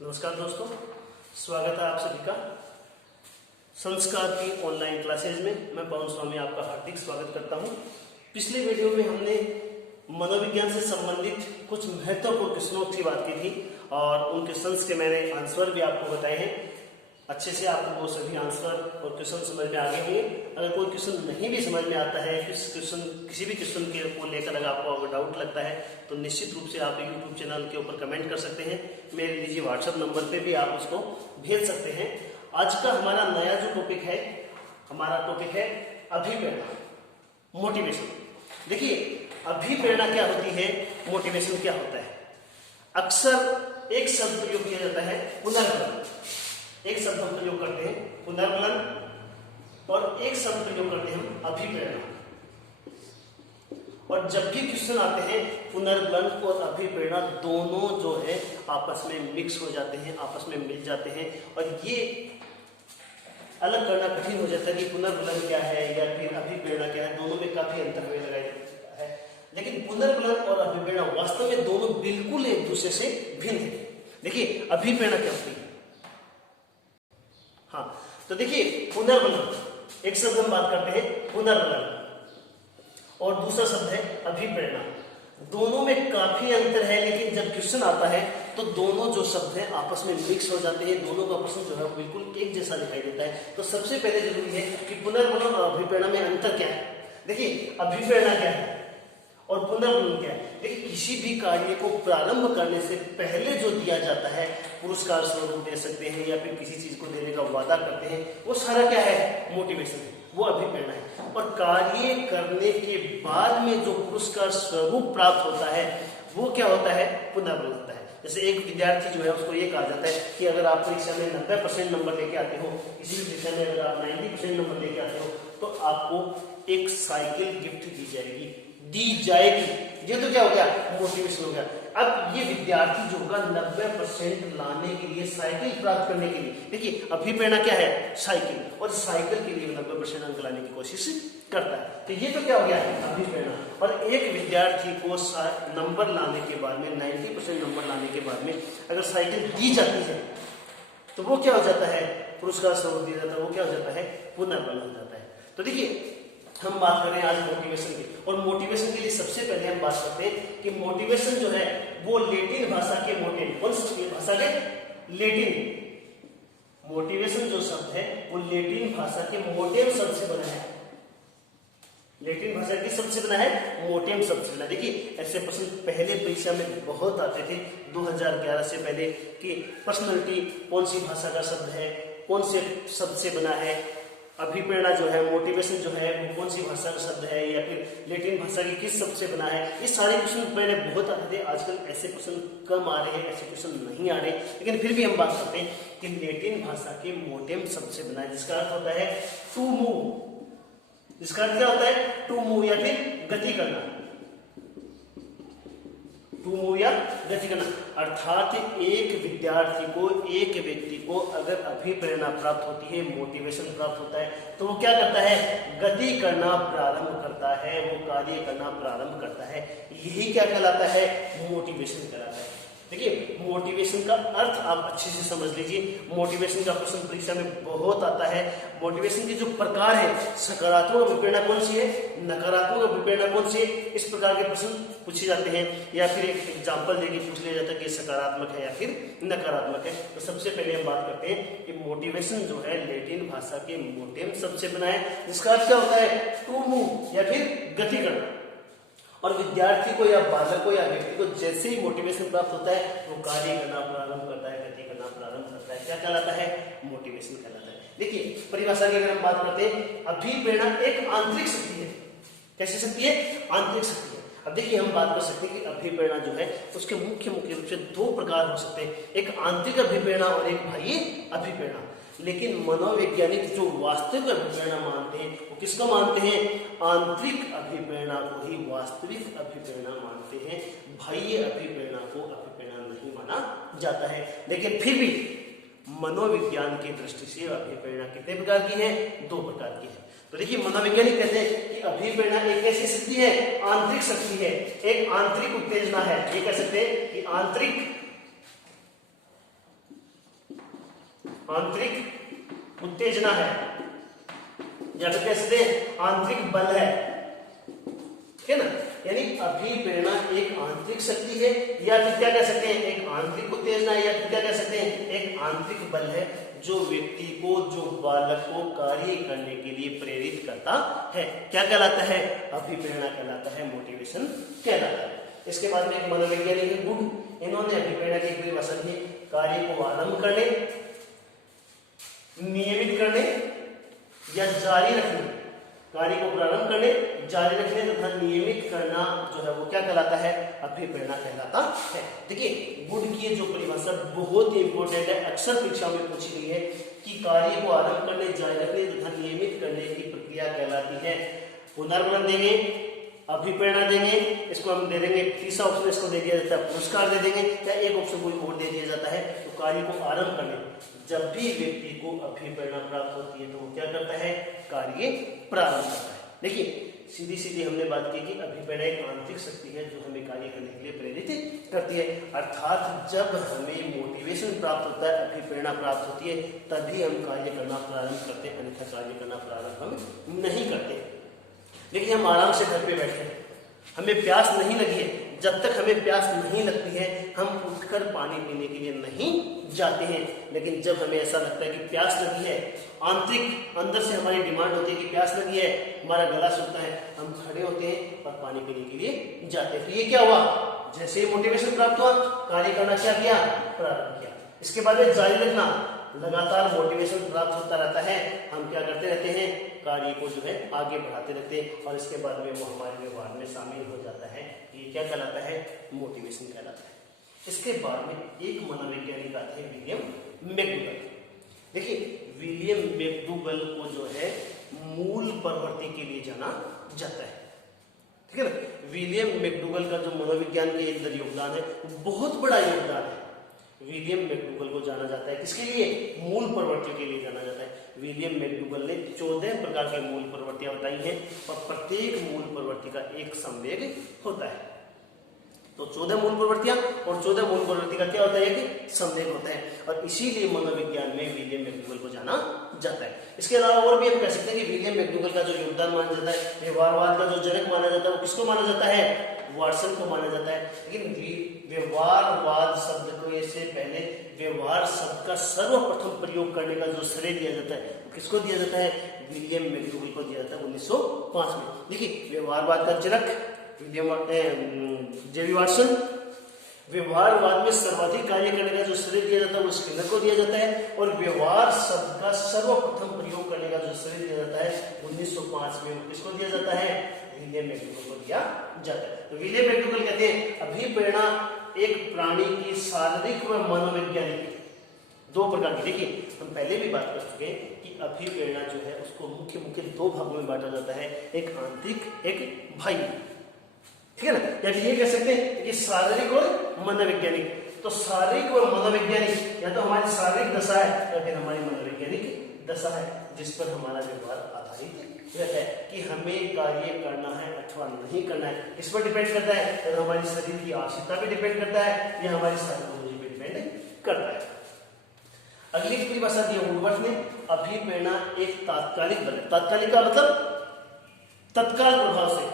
नमस्कार दोस्तों, स्वागत है आप सभी का संस्कार की ऑनलाइन क्लासेज में। मैं पवन स्वामी आपका हार्दिक स्वागत करता हूं। पिछले वीडियो में हमने मनोविज्ञान से संबंधित कुछ महत्वपूर्ण क्वेश्चनों की बात की थी और उन क्वेश्चंस के मैंने आंसर भी आपको बताए हैं। अच्छे से आपको वो सभी आंसर और क्वेश्चन समझ में आ गए होंगे। अगर कोई क्वेश्चन नहीं भी समझ में आता है, किसी भी क्वेश्चन के को लेकर अगर आपको अगर डाउट लगता है तो निश्चित रूप से आप यूट्यूब चैनल के ऊपर कमेंट कर सकते हैं। मेरे लीजिए व्हाट्सएप नंबर पे भी आप उसको भेज सकते हैं। आज का हमारा नया जो टॉपिक है, हमारा टॉपिक है अभिप्रेरणा, मोटिवेशन। देखिए, अभिप्रेरणा क्या होती है, मोटिवेशन क्या होता है। अक्सर एक शब्द प्रयोग किया जाता है, पुनर्बलन। एक शब्द हम प्रयोग करते हैं पुनर्बलन और एक शब्द प्रयोग करते हैं हम अभिप्रेरणा। और जब भी क्वेश्चन आते हैं, पुनर्बलन और अभिप्रेरणा दोनों जो है आपस में मिक्स हो जाते हैं, आपस में मिल जाते हैं। और ये अलग करना कठिन हो जाता है कि पुनर्बलन क्या है या फिर अभिप्रेरणा क्या है। दोनों में काफी अंतर हमें लगाया जाता है, लेकिन पुनर्बलन और अभिप्रेरणा वास्तव में दोनों बिल्कुल एक दूसरे से भिन्न है। देखिए, अभिप्रेरणा क्या होती है। हाँ, तो देखिए, पुनर्बलन एक शब्द हम बात करते हैं पुनर्बलन और दूसरा शब्द है अभिप्रेरणा। दोनों में काफी अंतर है, लेकिन जब क्वेश्चन आता है तो दोनों जो शब्द हैं आपस में मिक्स हो जाते हैं। दोनों का प्रश्न जो है बिल्कुल एक जैसा दिखाई देता है। तो सबसे पहले जरूरी है कि पुनर्बलन और अभिप्रेरणा में अंतर क्या है। देखिए, अभिप्रेरणा क्या है और पुनर्बलन क्या है। देखिए, किसी भी कार्य को प्रारंभ करने से पहले जो दिया जाता है, पुरस्कार स्वरूप दे सकते हैं या फिर किसी चीज को देने का वादा करते हैं, वो सारा क्या है, मोटिवेशन है, वो अभिप्रेरणा है। और कार्य करने के बाद में जो पुरस्कार स्वरूप प्राप्त होता है वो क्या होता है, पुनर्बलन होता है। जैसे एक विद्यार्थी जो है उसको ये कहा जाता है कि अगर आप परीक्षा में 90% नंबर लेके आते हो, किसी भी परीक्षा में अगर आप 90% नंबर लेके आते हो तो आपको एक साइकिल गिफ्ट दी जाएगी। ये तो क्या हो गया, मोटिवेशन हो गया। अब ये विद्यार्थी जो होगा 90% लाने के लिए, साइकिल प्राप्त करने के लिए, देखिए अभिप्रेरणा क्या है, साइकिल, और साइकिल के लिए 90% अंक लाने की कोशिश करता है। तो ये तो क्या हो गया, अभिप्रेरणा। और एक विद्यार्थी को नंबर लाने के बाद में, 90% नंबर लाने के बाद में अगर साइकिल दी जाती है तो वो क्या हो जाता है, पुरस्कार स्वरूप दिया जाता है, वो क्या हो जाता है, पुनर्बलन हो जाता है। तो देखिए, हम बात कर रहे हैं आज मोटिवेशन की, और मोटिवेशन के लिए सबसे पहले हम बात करते हैं कि मोटिवेशन जो है वो लैटिन भाषा के मोटिव, कौन सी भाषा के, लैटिन। मोटिवेशन जो शब्द है वो लैटिन भाषा के मोटिव शब्द से बना है। लैटिन भाषा की शब्द से बना है, मोटिव शब्द से बना। देखिए, ऐसे प्रश्न पहले परीक्षा में बहुत आते थे 2011 से पहले कि पर्सनालिटी कौन सी भाषा का शब्द है, कौन से शब्द से बना है। अभिप्रेरणा जो है, मोटिवेशन जो है, वो कौन सी भाषा का शब्द है या फिर लैटिन भाषा की किस शब्द से बना है। ये सारे क्वेश्चन पहले बहुत आते थे। आजकल ऐसे क्वेश्चन कम आ रहे हैं, ऐसे क्वेश्चन नहीं आ रहे, लेकिन फिर भी हम बात करते हैं कि लैटिन भाषा के मोटिव शब्द से बना है, जिसका अर्थ होता है टू मूव। जिसका अर्थ क्या होता है, टू मूव या फिर गति करना, टू मूव या गति करना। अर्थात एक विद्यार्थी को, एक व्यक्ति को अगर अभिप्रेरणा प्राप्त होती है, मोटिवेशन प्राप्त होता है, तो वो क्या करता है, गति करना प्रारंभ करता है, वो कार्य करना प्रारंभ करता है। यही क्या कहलाता है, मोटिवेशन कहलाता है। देखिए, मोटिवेशन का अर्थ आप अच्छे से समझ लीजिए। मोटिवेशन का प्रश्न परीक्षा में बहुत आता है। मोटिवेशन के जो प्रकार है, सकारात्मक अभिप्रेरणा कौन सी है, नकारात्मक अभिप्रेरणा कौन सी है, इस प्रकार के प्रश्न पूछे जाते हैं। या फिर एक एग्जाम्पल देके पूछ लिया जाता है कि सकारात्मक है या फिर नकारात्मक है। तो सबसे पहले हम बात करते हैं कि मोटिवेशन जो है लैटिन भाषा के मोटिव शब्द से बना है, जिसका अर्थ क्या होता है, टू मूव या फिर गति करना। और विद्यार्थी को या बालक को या व्यक्ति को जैसे ही मोटिवेशन प्राप्त होता है वो कार्य करना प्रारंभ करता है, गति करना प्रारंभ करता है। क्या कहलाता है, मोटिवेशन कहलाता है। देखिए, परिभाषा की अगर हम बात करते हैं, अभिप्रेरणा एक आंतरिक शक्ति है। कैसी शक्ति है, आंतरिक शक्ति है। अब देखिए, हम बात कर सकते हैं कि अभिप्रेरणा जो है उसके मुख्य रूप से दो प्रकार हो सकते हैं, एक आंतरिक अभिप्रेरणा और एक बाह्य अभिप्रेरणा। लेकिन मनोवैज्ञानिक जो वास्तविक अभिप्रेरणा मानते हैं वो किसको मानते हैं, आंतरिक अभिप्रेरणा को ही वास्तविक अभिप्रेरणा मानते हैं। बाह्य अभिप्रेरणा को अभिप्रेरणा नहीं माना जाता है। लेकिन फिर भी मनोविज्ञान की दृष्टि से अभिप्रेरणा कितने प्रकार की है, दो प्रकार की है। तो देखिए, मनोवैज्ञानिक कहते हैं कि अभिप्रेरणा एक ऐसी शक्ति है, आंतरिक शक्ति है, एक आंतरिक उत्तेजना है। ये कह सकते हैं कि आंतरिक आंतरिक उत्तेजना है, या फिर कह सकते हैं आंतरिक बल है, ठीक है ना। यानी अभिप्रेरणा एक आंतरिक शक्ति है, या फिर क्या कह सकते हैं एक आंतरिक उत्तेजना है, या फिर क्या कह सकते हैं एक आंतरिक बल है जो व्यक्ति को, जो बालक को कार्य करने के लिए प्रेरित करता है। क्या कहलाता है? अभिप्रेरणा कहलाता है, मोटिवेशन कहलाता है। इसके बाद में एक मनोवैज्ञानिक है गुड, इन्होंने अभिप्रेरणा की परिभाषा दी, कार्य को आरंभ करने, नियमित करने या जारी रखने, कार्य को प्रारंभ करने, जारी रखने तथा नियमित करना जो है वो क्या कहलाता है? अभिप्रेरणा कहलाता है। देखिए गुड की जो परिभाषा बहुत ही इंपॉर्टेंट है, अक्सर परीक्षा में पूछी गई है कि कार्य को आरंभ करने, जारी रखने तथा नियमित करने की प्रक्रिया कहलाती है। पुनर्बलन देंगे, अभिप्रेरणा देंगे, इसको हम दे देंगे तीसरा ऑप्शन, इसको दे दिया जाता है पुरस्कार दे देंगे, या एक ऑप्शन कोई और दे दिया जाता है। तो कार्य को आरंभ करने, जब भी व्यक्ति को अभिप्रेरणा प्राप्त होती है तो वो क्या करता है? कार्य प्रारंभ करता है। देखिए सीधी सीधी हमने बात की कि अभिप्रेरणा एक आंतरिक शक्ति है जो हमें कार्य करने के लिए प्रेरित करती है, अर्थात जब हमें मोटिवेशन प्राप्त होता है, अभिप्रेरणा प्राप्त होती है, तभी हम कार्य करना प्रारंभ करते हैं, अन्यथा कार्य करना प्रारंभ हम नहीं करते। देखिए हम आराम से घर पे बैठे हैं, हमें प्यास नहीं लगी है, जब तक हमें प्यास नहीं लगती है हम उठकर पानी पीने के लिए नहीं जाते हैं। लेकिन जब हमें ऐसा लगता है कि प्यास लगी है, आंतरिक अंदर से हमारी डिमांड होती है कि प्यास लगी है, हमारा गला सूखता है, हम खड़े होते हैं और पानी पीने के लिए जाते हैं। तो ये क्या हुआ? जैसे ही मोटिवेशन प्राप्त हुआ, कार्य करना क्या किया? प्रारंभ किया। इसके बाद में जारी रखना, लगातार मोटिवेशन प्राप्त होता रहता है, हम क्या करते रहते हैं? कार्य को जो है आगे बढ़ाते रहते हैं, और इसके बाद में वो हमारे व्यवहार में शामिल हो जाता है। ये क्या कहलाता है? मोटिवेशन कहलाता है। इसके बाद में एक मनोवैज्ञानिक आते हैं विलियम मैकडूगल। देखिए विलियम मैकडूगल को जो है मूल प्रवृत्ति के लिए जाना जाता है, ठीक है ना। विलियम मैकडूगल का जो मनोविज्ञान के अंदर योगदान है बहुत बड़ा योगदान है। विलियम मैकडूगल को जाना जाता है किसके लिए? मूल प्रवृत्तियों के लिए जाना जाता है। विलियम मैकडूगल ने 14 प्रकार की मूल प्रवृत्तियां बताई हैं, और प्रत्येक मूल प्रवृत्ति का एक संवेग होता है। तो 14 मूल प्रवृत्तियां और 14 मूल प्रवृत्ति का क्या होता है? एक संवेग होता है, और इसीलिए मनोविज्ञान में विलियम मैकडूगल को जाना जाता है। इसके अलावा और भी हम कह सकते हैं कि विलियम मैकडूगल का जो योगदान माना जाता है, व्यवहारवाद का जो जनक माना जाता है, वो किसको माना जाता है? वाटसन को माना जाता है। लेकिन व्यवहारवाद शब्द को इससे पहले व्यवहार शब्द का सर्वप्रथम प्रयोग करने का जो श्रेय दिया जाता है वो किसको दिया जाता है? विलियम मैकडूगल को दिया जाता है 1905 में। देखिए व्यवहारवाद का जनक जेवी वाटसन, व्यवहारवाद में सर्वाधिक कार्य करने का जो श्रेय दिया जाता है वो स्किनर को दिया जाता है, और व्यवहार शब्द का सर्वप्रथम प्रयोग करने का जो श्रेय दिया जाता है 1905 में किसको दिया जाता है? विलियम मैकडूगल को दिया जाता है। तो विलियम मैकडूगल कहते हैं अभिप्रेरणा एक प्राणी की शारीरिक व मनोवैज्ञानिक दो प्रकार की। देखिए हम पहले भी बात कर चुके हैं कि अभिप्रेरणा जो है उसको मुख्य मुख्य दो भागों में बांटा जाता है, एक आंतरिक, एक बाह्य, ठीक है ना। या ये कह सकते हैं कि शारीरिक और मनोवैज्ञानिक। तो शारीरिक और मनोवैज्ञानिक या तो हमारी शारीरिक दशा है या फिर हमारी मनोवैज्ञानिक दशा है, जिस पर हमारा व्यवहार आधारित रहता है कि हमें कार्य करना है अथवा नहीं करना है, इस पर डिपेंड करता है। तो हमारी शरीर की आवश्यकता पे डिपेंड करता है या हमारी साइकोलॉजी पे डिपेंड करता है। अगली परिभाषा दी वुडवर्थ ने, अभिप्रेरणा एक तात्कालिक बल है। तात्कालिक का मतलब तत्काल प्रभाव से,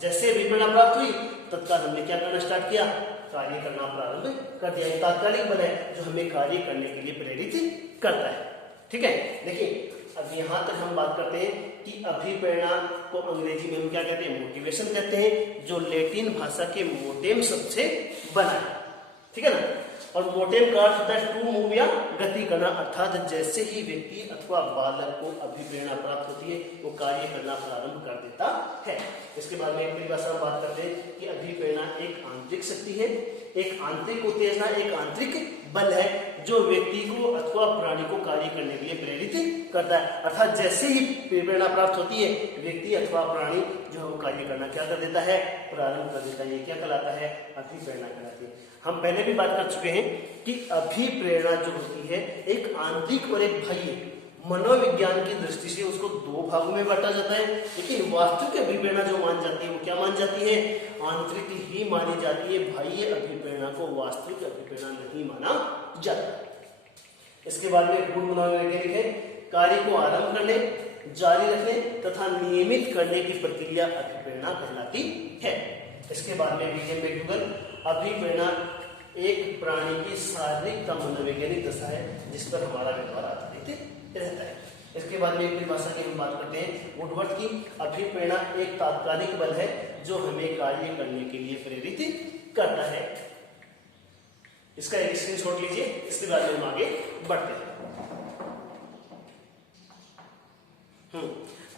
जैसे अभिप्रेरणा प्राप्त हुई तत्काल हमने क्या करना स्टार्ट किया? कार्य करना प्रारंभ कर दिया। तात्कालिक बल है जो हमें कार्य करने के लिए प्रेरित करता है, ठीक है। देखिए अब यहां तक हम बात करते हैं कि अभिप्रेरणा को अंग्रेजी में हम क्या कहते हैं? मोटिवेशन कहते हैं, जो लैटिन भाषा के मोटेम शब्द से बना है, ठीक है ना। और मोटेम का अर्थ होता है टू मूव या गति करना, अर्थात जैसे ही व्यक्ति अथवा बालक को अभिप्रेरणा प्राप्त होती है वो कार्य करना प्रारंभ कर देता है। इसके बाद में एक परिभाषा बात करते हैं कि अभिप्रेरणा एक आंतरिक शक्ति है, एक आंतरिक उत्तेजना, एक आंतरिक बल है जो व्यक्ति को अथवा प्राणी को कार्य करने के लिए प्रेरित करता है। अर्थात जैसे ही प्रेरणा प्राप्त होती है व्यक्ति अथवा प्राणी जो है वो कार्य करना क्या कर देता है? प्रारंभ कर देता है। ये क्या कहलाता है? अभिप्रेरणा कहलाती है। हम पहले भी बात कर चुके हैं कि अभिप्रेरणा जो होती है एक आंतरिक और एक बाह्य, मनोविज्ञान की दृष्टि से उसको दो भागों में बांटा जाता है। लेकिन वास्तविक अभिप्रेरणा जो मान जाती है वो क्या मान जाती है? आंतरिक ही मानी जाती है। बाह्य अभिप्रेरणा को वास्तविक अभिप्रेरणा नहीं माना जाता। इसके बाद में गुड मनोवैज्ञानिक है कार्य को आरंभ करने, जारी रखने तथा नियमित करने की प्रक्रिया अभिप्रेरणा कहलाती है। इसके बाद में विलियम मैकडूगल, अभिप्रेरणा एक प्राणी की शारीरिक का मनोवैज्ञानिक दशा है जिस पर हमारा व्यवहार आधारित रहता है। इसके बाद में एक परिभाषा की हम बात करते हैं वुडवर्थ की, अभिप्रेरणा एक तात्कालिक बल है जो हमें कार्य करने के लिए प्रेरित करता है। इसका एक स्क्रीनशॉट लीजिए, इसके बाद में हम आगे बढ़ते हैं।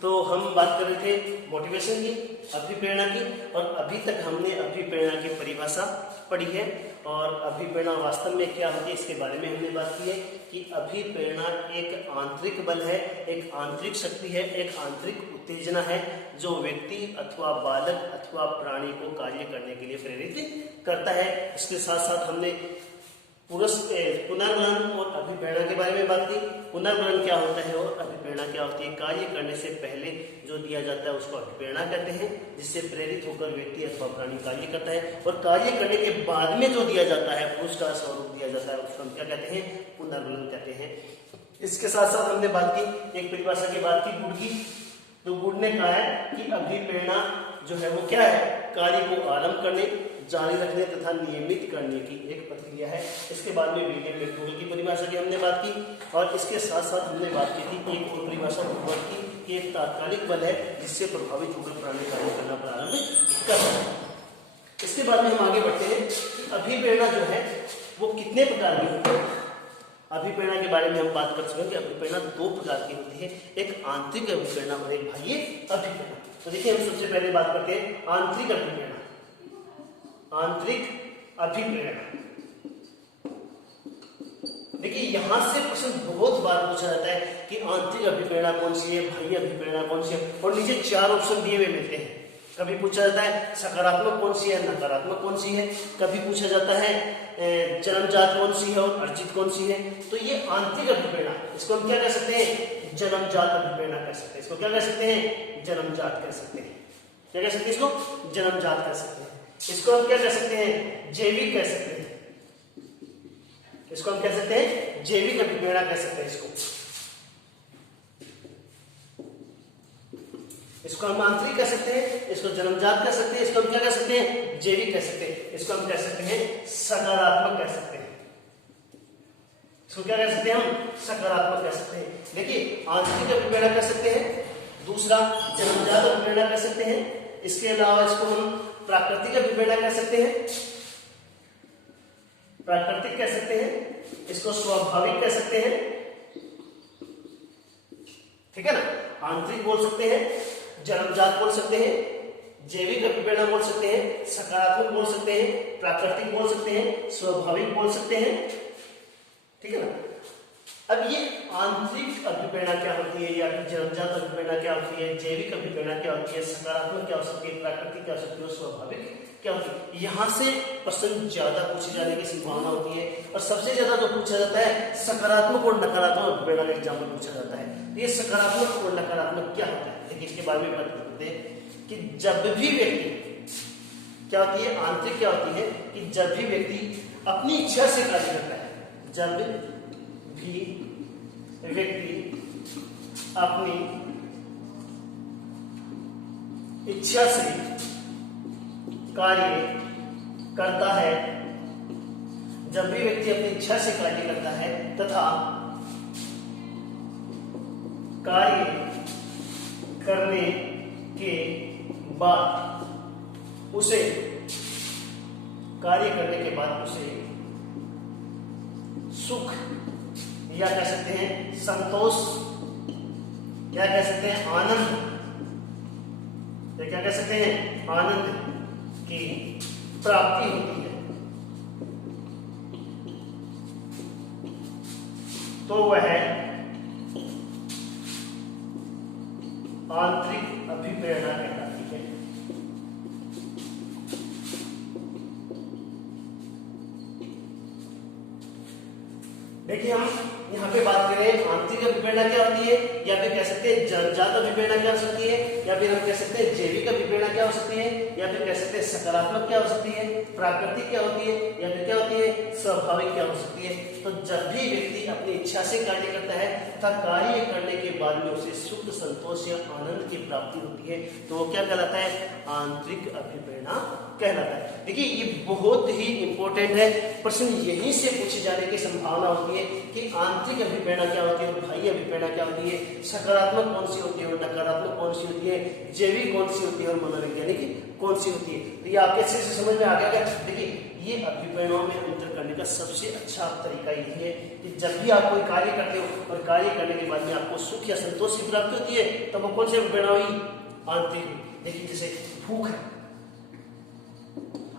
तो हम बात कर रहे थे मोटिवेशन की, अभिप्रेरणा की, और अभी तक हमने अभिप्रेरणा की परिभाषा पढ़ी है और अभिप्रेरणा वास्तव में क्या होती है इसके बारे में हमने बात की है कि अभिप्रेरणा एक आंतरिक बल है, एक आंतरिक शक्ति है, एक आंतरिक उत्तेजना है जो व्यक्ति अथवा बालक अथवा प्राणी को कार्य करने के लिए प्रेरित करता है। इसके साथ साथ हमने पुनर्ग्रहण और अभिप्रेरणा के बारे में बात की। पुनर्ग्रहण क्या होता है और अभिप्रेरणा क्या होती है? कार्य करने से पहले जो दिया जाता है उसको अभिप्रेरणा कहते हैं, जिससे प्रेरित होकर व्यक्ति अथवा प्राणी कार्य करता है। और कार्य करने के बाद में जो दिया जाता है, पुरस्कार स्वरूप दिया जाता है, उसको हम क्या कहते हैं? पुनर्ग्रहण कहते हैं। इसके साथ साथ हमने बात की, एक परिभाषा की बात की गुड की। तो गुड ने कहा है कि अभिप्रेरणा जो है वो क्या है? कार्य को आरंभ करने, जारी रखने तथा नियमित करने की एक प्रक्रिया है। इसके बाद में विलियम मैकडूगल की परिभाषा की हमने बात की और इसके साथ साथ हमने बात की थी एक और परिभाषा वुडवर्थ की कि एक तात्कालिक बल है जिससे प्रभावित होकर प्राणी कार्य करना प्रारंभ करता है। इसके बाद में हम आगे बढ़ते हैं कि अभिप्रेरणा जो है वो कितने प्रकार की होती है। अभिप्रेरणा के बारे में हम बात कर सकें कि अभिप्रेरणा दो प्रकार की होती है, एक आंतरिक अभिप्रेरणा और एक बाह्य अभिप्रेरणा। तो देखिए हम सबसे पहले बात करते हैं आंतरिक अभिप्रेरणा। आंतरिक अभिप्रेरणा, देखिए यहां से प्रश्न बहुत बार पूछा जाता है कि आंतरिक अभिप्रेरणा कौन सी है, बाह्य अभिप्रेरणा कौन सी है, और नीचे 4 ऑप्शन दिए हुए मिलते हैं। कभी पूछा जाता है सकारात्मक कौन सी है, नकारात्मक कौन सी है, कभी पूछा जाता है जन्मजात कौन सी है और अर्जित कौन सी है। तो ये आंतरिक अभिप्रेरणा, इसको हम क्या कह सकते हैं? जन्मजात अभिप्रेरणा कह सकते हैं। इसको क्या कह सकते हैं? जन्मजात कह सकते हैं। क्या कह सकते हैं? इसको जन्मजात कह सकते हैं। इसको हम क्या कह सकते हैं? जैविक कह सकते हैं। इसको हम कह सकते हैं जैविक अभिप्रेरणा कह सकते हैं। इसको हम आंतरिक कह सकते हैं, इसको जन्मजात कह सकते हैं, इसको हम क्या कह सकते हैं? जैविक कह सकते हैं। इसको हम कह सकते हैं सकारात्मक कह सकते हैं। इसको क्या कह सकते हैं? हम सकारात्मक कह सकते हैं। देखिए आंतरिक अभिप्रेरणा कह सकते हैं, दूसरा जन्मजात अभिप्रेरणा कह सकते हैं, इसके अलावा इसको हम प्राकृतिक अभिप्रेरणा कह सकते हैं, प्राकृतिक कह सकते हैं, इसको स्वाभाविक कह सकते हैं, ठीक है ना। आंतरिक बोल सकते हैं, जन्मजात बोल सकते हैं, जैविक अभिप्रेरणा बोल सकते हैं, सकारात्मक बोल सकते हैं, प्राकृतिक बोल सकते हैं, स्वाभाविक बोल सकते हैं, ठीक है ना। अब ये आंतरिक अभिप्रेरणा क्या होती है या फिर जन्मजात अभिप्रेरणा क्या होती है, जैविक अभिप्रेरणा क्या होती है, सकारात्मक क्या हो सकती है, प्राकृतिक क्या हो सकती है, स्वाभाविक क्या होती है। यहाँ से प्रश्न ज्यादा पूछे जाने की संभावना होती है और सबसे ज्यादा जो पूछा जाता है सकारात्मक और नकारात्मक अभिप्रेरणा का एग्जाम्पल पूछा जाता है। ये सकारात्मक और नकारात्मक क्या होता है, देखिए इसके बारे में बात करते हैं कि जब भी व्यक्ति क्या होती है, आंतरिक क्या होती है कि जब भी व्यक्ति अपनी इच्छा से कार्य करता है, जब भी व्यक्ति अपनी इच्छा से कार्य करता है, जब भी व्यक्ति अपनी इच्छा से कार्य करता है तथा कार्य करने के बाद उसे सुख या कह सकते हैं संतोष या कह सकते हैं आनंद, क्या कह सकते हैं? आनंद की प्राप्ति होती है, तो वह आंतरिक अभिप्रेरणा कहलाती है। देखिए हम यहाँ पे बात करें आंतरिक अभिप्रेरणा क्या होती है, या फिर कह सकते हैं जन्मजात अभिप्रेरणा क्या हो सकती है, या फिर हम कह सकते हैं जैविक अभिप्रेरणा क्या हो सकती है, या फिर कह सकते हैं सकारात्मक क्या हो सकती है, प्राकृतिक क्या होती है, या फिर क्या होती है स्वाभाविक क्या हो सकती है। तो जब भी व्यक्ति अपनी इच्छा से कार्य करता है तथा कार्य करने के बाद में उसे सुख, संतोष या आनंद की प्राप्ति होती है, तो वो क्या कहलाता है? आंतरिक अभिप्रेरणा कहलाता है। देखिए ये बहुत ही इंपॉर्टेंट है, प्रश्न यहीं से पूछे जाने की संभावना होती है कि आंतरिक अभिप्रेरणा क्या होती है और बाह्य अभिप्रेरणा क्या होती है, सकारात्मक कौन सी होती है और नकारात्मक कौन सी होती है, जैविक कौन सी होती है और मनोवैज्ञानिक कौन सी होती है। तो ये आपके अच्छे से समझ में आ गया क्या? देखिए ये अभिप्रेरणाओं में अंतर करने का सबसे अच्छा तरीका यही है कि जब भी आप कोई कार्य करते हो और कार्य करने के बाद में आपको सुख या संतोष की प्राप्ति होती है, तब वो कौन सी अभिप्रेरणा हुई? आंतरिक। देखिए जैसे भूख है,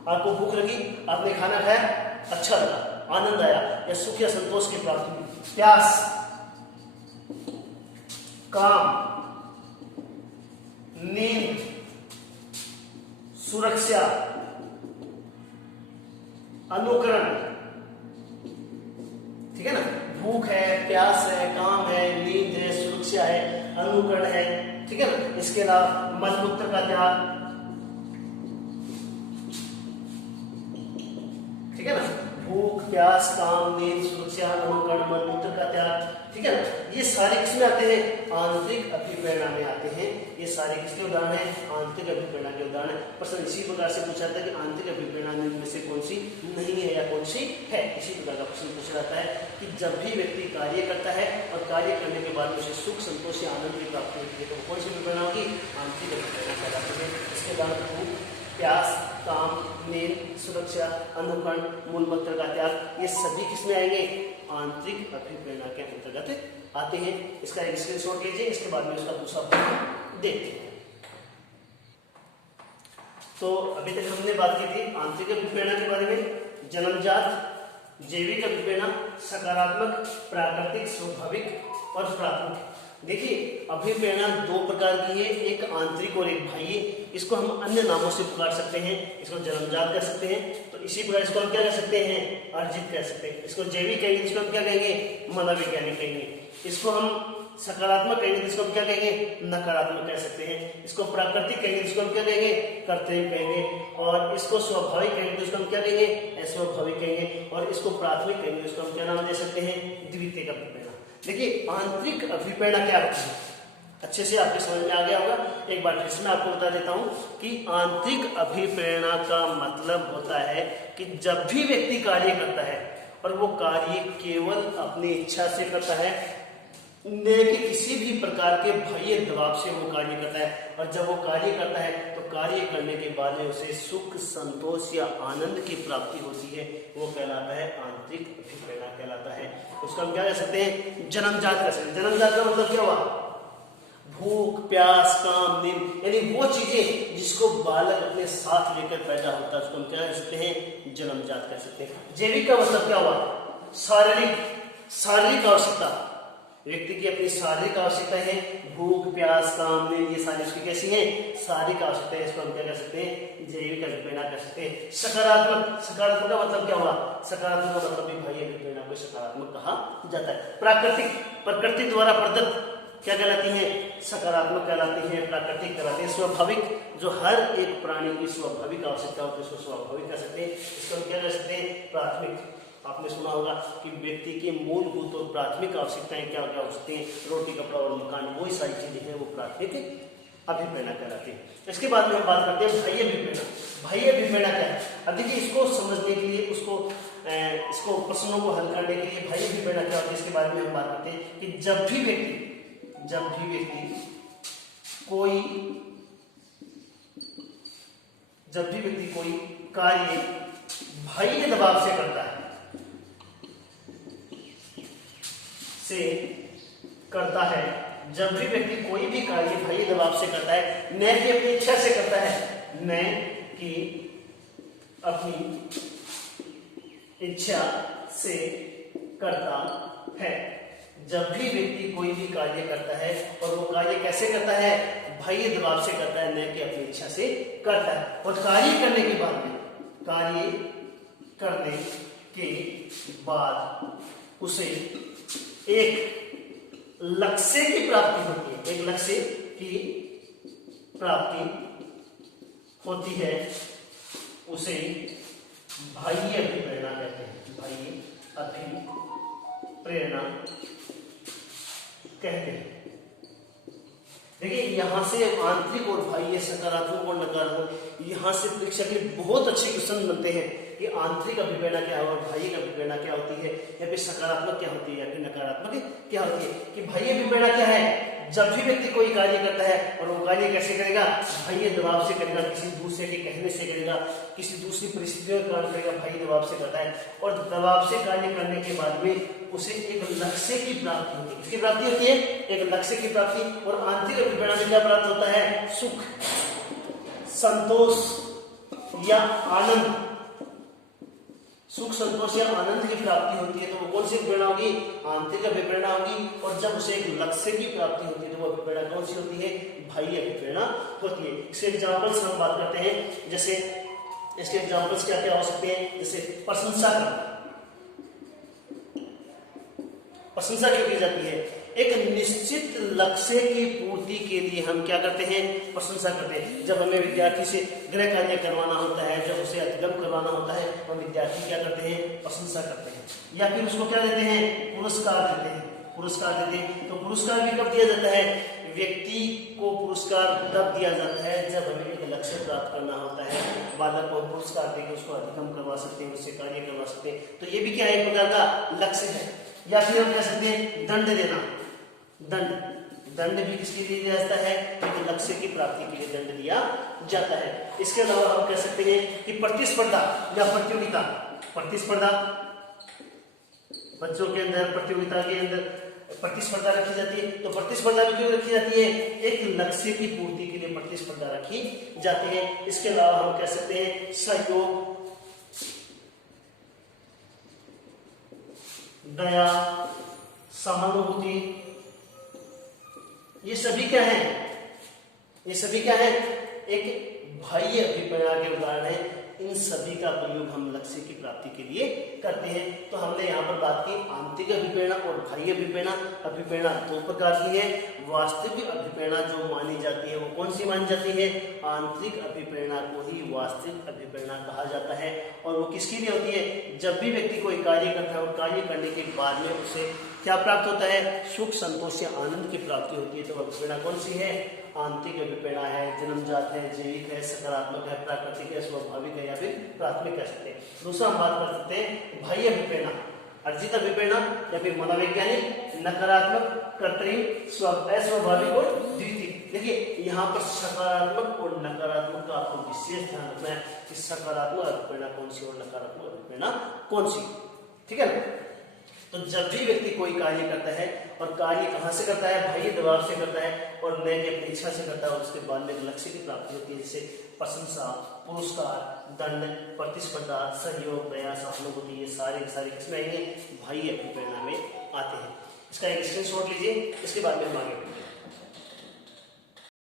आपको भूख लगी, आपने खाना खाया, अच्छा लगा, आनंद आया या सुख या संतोष की प्राप्ति हुई। प्यास, काम, नींद, सुरक्षा, अनुकरण, ठीक है ना? भूख है, प्यास है, काम है, नींद है, सुरक्षा है, अनुकरण है, ठीक है ना? इसके अलावा मलमूत्र का त्याग, ठीक है ना? भूख, प्यास, काम, नींद, सुरक्षा, अनुकरण, मलमूत्र का त्याग, ठीक है ना? ये सारे किसमें आते हैं? आंतरिक अभिप्रेरणा में आते हैं। ये सारे किसके उदाहरण हैं? आंतरिक अभिप्रेरणा के उदाहरण है। प्रश्न इसी प्रकार से पूछा जाता है कि आंतरिक अभिप्रेरणा में से कौन सी नहीं है या कौन सी है। इसी प्रकार का प्रश्न पूछा जाता है कि जब भी व्यक्ति कार्य करता है और कार्य करने के बाद उसे सुख, संतोष या आनंद की प्राप्ति होती है, तो कौन सी अभिप्रेरणा होगी? आंतरिक अभिप्रेरणा कहलाती है। इसके उदाहरण भूख, प्यास, काम, नींद, सुरक्षा, अनुकरण, मूलमंत्र का त्याग, ये सभी किसमें आएंगे? आंतरिक अभिप्रेरणा के अंतर्गत आते हैं। इसका एक स्क्रीनशॉट लीजिए, इसके बाद में उसका दूसरा प्रश्न देखते हैं। तो अभी तक हमने बात की थी आंतरिक अभिप्रेरणा के बारे में, जन्मजात, जैविक अभिप्रेरणा, सकारात्मक, प्राकृतिक, स्वाभाविक और प्राथमिक। देखिए अभिप्रेरणा दो प्रकार की है, एक आंतरिक और एक बाह्य। इसको हम अन्य नामों से पुकार सकते हैं। इसको जन्मजात कह सकते हैं, तो इसी प्रकार इसको हम क्या कह सकते हैं? अर्जित कह सकते हैं। इसको जैविक कहेंगे, इसको हम क्या कहेंगे? मनोवैज्ञानिक कहेंगे। इसको हम सकारात्मक कहेंगे, इसको हम क्या कहेंगे? नकारात्मक कह सकते हैं। इसको प्राकृतिक कहेंगे, इसको हम क्या कहेंगे? कर्तव्य कहेंगे। और इसको स्वाभाविक कहेंगे, इसको हम क्या कहेंगे? अस्वाभाविक कहेंगे। और इसको प्राथमिक कहेंगे, इसको हम क्या नाम दे सकते हैं? द्वितीयक अभिप्रेरणा। देखिए आंतरिक अभिप्रेरणा क्या होती है, अच्छे से आपके समझ में आ गया होगा। एक बार फिर से मैं आपको बता देता हूं कि आंतरिक अभिप्रेरणा का मतलब होता है कि जब भी व्यक्ति कार्य करता है और वो कार्य केवल अपनी इच्छा से करता है, न कि किसी भी प्रकार के बाह्य दबाव से वो कार्य करता है, और जब वो कार्य करता है तो कार्य करने के बाद में उसे सुख, संतोष या आनंद की प्राप्ति होती है, वो कहलाता है आंतरिक अभिप्रेरणा कहलाता है। उसको हम क्या कह सकते हैं? जन्मजात कह सकते हैं। जन्मजात का मतलब क्या हुआ? भूख, प्यास, काम, नींद, यानी वो चीजें जिसको बालक अपने साथ लेकर पैदा होता है, उसको हम क्या कह सकते हैं? जन्मजात कह सकते हैं। जैविक का मतलब क्या हुआ? शारीरिक आवश्यकता, व्यक्ति की अपनी शारीरिक आवश्यकता है। भूख, प्यास, काम, नींद, ये सारी उसकी कैसी है? शारीरिक आवश्यकता है। इसको हम क्या कह सकते हैं? जैविक अभिप्रेरणा कह सकते हैं। सकारात्मक का मतलब क्या हुआ? सकारात्मक का मतलब भी बाह्य अभिप्रेरणा को सकारात्मक कहा जाता है। प्रकृति द्वारा प्रदत्त क्या कहलाती है? सकारात्मक कहलाती है, प्राकृतिक कहलाती है। स्वाभाविक, जो हर एक प्राणी की स्वाभाविक आवश्यकता होती है, उसको स्वाभाविक कह सकते हैं। इसको हम क्या कह सकते हैं? प्राथमिक। आपने सुना होगा कि व्यक्ति की मूलभूत और प्राथमिक आवश्यकताएं क्या क्या हो सकती हैं? रोटी, कपड़ा और मकान, वही सारी चीजें हैं, वो प्राथमिक अभिप्रेरणा कहलाती है। इसके बाद में हम बात करते हैं बाह्य अभिप्रेरणा। बाह्य अभिप्रेरणा क्या है? अब देखिए इसको समझने के लिए, इसको प्रश्नों को हल करने के लिए बाह्य अभिप्रेरणा क्या होती है, इसके बारे में हम बात करते हैं कि जब भी व्यक्ति कोई कार्य बाह्य दबाव से करता है, जब भी व्यक्ति कोई भी कार्य बाह्य दबाव से करता है, न कि अपनी इच्छा से करता है, न कि अपनी इच्छा से करता है, जब भी व्यक्ति कोई भी कार्य करता है और वो कार्य कैसे करता है? बाह्य दबाव से करता है, न कि अपनी इच्छा से करता है। और कार्य करने के बाद उसे एक लक्ष्य की प्राप्ति होती है, उसे बाह्य अभिप्रेरणा कहते हैं। बाह्य अभिप्रेरणा प्रेरणा कहते हैं। देखिए यहां से आंतरिक और बाह्य, सकारात्मक और नकारात्मक, यहां से परीक्षा के लिए बहुत अच्छे क्वेश्चन बनते हैं कि आंतरिक अभिप्रेरणा क्या है और बाह्य अभिप्रेरणा क्या होती है, या फिर सकारात्मक क्या होती है या फिर नकारात्मक क्या होती है। कि बाह्य अभिप्रेरणा क्या है, जब भी व्यक्ति कोई कार्य करता है और वो कार्य कैसे करेगा, बाह्य दबाव से करेगा, किसी दूसरे के कहने से करेगा, किसी दूसरी परिस्थितियों के कारण करेगा, बाह्य दबाव से करता है। और दबाव से कार्य करने के बाद में उसे एक लक्ष्य की प्राप्ति होती है। किसकी प्राप्ति होती है, एक लक्ष्य की प्राप्ति। और आंतरिक अभिप्रेरणा में क्या प्राप्त होता है, सुख, संतोष या आनंद, सुख संतोष या आनंद की प्राप्ति होती है। तो वो कौन सी अभिप्रेरणा होगी, आंतरिक अभिप्रेरणा होगी। और जब उसे एक लक्ष्य की प्राप्ति होती है तो वो अभिप्रेरणा कौन सी होती है, बाह्य अभिप्रेरणा होती है। इसके एग्जांपल्स हम बात करते हैं, जैसे इसके एग्जांपल्स क्या क्या हो सकते हैं, जैसे प्रशंसा करना। प्रशंसा क्यों की जाती है, एक निश्चित लक्ष्य की पूर्ति के लिए हम क्या करते हैं, प्रशंसा करते हैं। जब हमें विद्यार्थी से गृह कार्य करवाना होता है, जब उसे अधिगम करवाना होता है, हम विद्यार्थी क्या करते हैं, प्रशंसा करते हैं। या फिर उसको क्या देते हैं, पुरस्कार देते हैं, पुरस्कार देते हैं। तो पुरस्कार भी कब दिया जाता है, व्यक्ति को पुरस्कार तब दिया जाता है जब हमें एक लक्ष्य प्राप्त करना होता है। बालक को पुरस्कार देकर उसको अधिगम करवा सकते हैं, उससे कार्य करवा सकते हैं। तो ये भी क्या है, एक प्रकार का लक्ष्य है। या फिर हम कह सकते हैं दंड देना, दंड, दंड भी किसके लिए दिया जाता है, एक लक्ष्य की प्राप्ति के लिए दंड दिया जाता है। इसके अलावा हम कह सकते हैं कि प्रतिस्पर्धा या प्रतियोगिता, प्रतिस्पर्धा, बच्चों के अंदर प्रतियोगिता के अंदर प्रतिस्पर्धा रखी जाती है। तो प्रतिस्पर्धा भी क्यों रखी जाती है, एक लक्ष्य की पूर्ति के लिए प्रतिस्पर्धा रखी जाती है। इसके अलावा हम कह सकते हैं सहयोग, दया, सहानुभूति, ये सभी क्या है, ये सभी क्या है, एक बाह्य अभिप्रेरणा के उदाहरण है। इन सभी का प्रयोग हम लक्ष्य की प्राप्ति के लिए करते हैं। तो हमने यहाँ पर बात की आंतरिक अभिप्रेरणा और बाह्य अभिप्रेरणा। अभिप्रेरणा दो प्रकार की है। वास्तविक अभिप्रेरणा जो मानी जाती है वो कौन सी मानी जाती है, आंतरिक अभिप्रेरणा को ही वास्तविक अभिप्रेरणा कहा जाता है। और वो किसके लिए होती है, जब भी व्यक्ति कोई कार्य करता है और कार्य करने के बाद में उसे क्या प्राप्त होता है, सुख संतोष या आनंद की प्राप्ति होती है। तो अभिप्रेरणा कौन सी है, आंतरिक अभिप्रेरणा है, जन्मजात है, जैविक है, सकारात्मक है, प्राकृतिक है, स्वाभाविक है या फिर प्राथमिक कह सकते हैं। दूसरा हम बात कर सकते हैं बाह्य अभिप्रेरणा, अर्जित अभिप्रेरणा या फिर मनोवैज्ञानिक, नकारात्मक, कृत्रिम, अस्वाभाविक और द्वितीयक। देखिए यहाँ पर सकारात्मक और नकारात्मक का आपको विशेष ध्यान रखना है कि सकारात्मक अभिप्रेरणा कौन सी और नकारात्मक अभिप्रेरणा कौन सी, ठीक है ना। तो जब भी व्यक्ति कोई कार्य करता है और कार्य कहाँ से करता है, बाह्य दबाव से करता है और नए की अपनी इच्छा से करता है, और उसके बाद में लक्ष्य की प्राप्ति होती है, जैसे प्रशंसा, पुरस्कार, दंड, प्रतिस्पर्धा, सहयोग, दया, सहानुभूति, ये सारे किसमें आएंगे, बाह्य अभिप्रेरणा में आते हैं। इसका एक स्क्रीनशॉट लीजिए, इसके बाद में हम आगे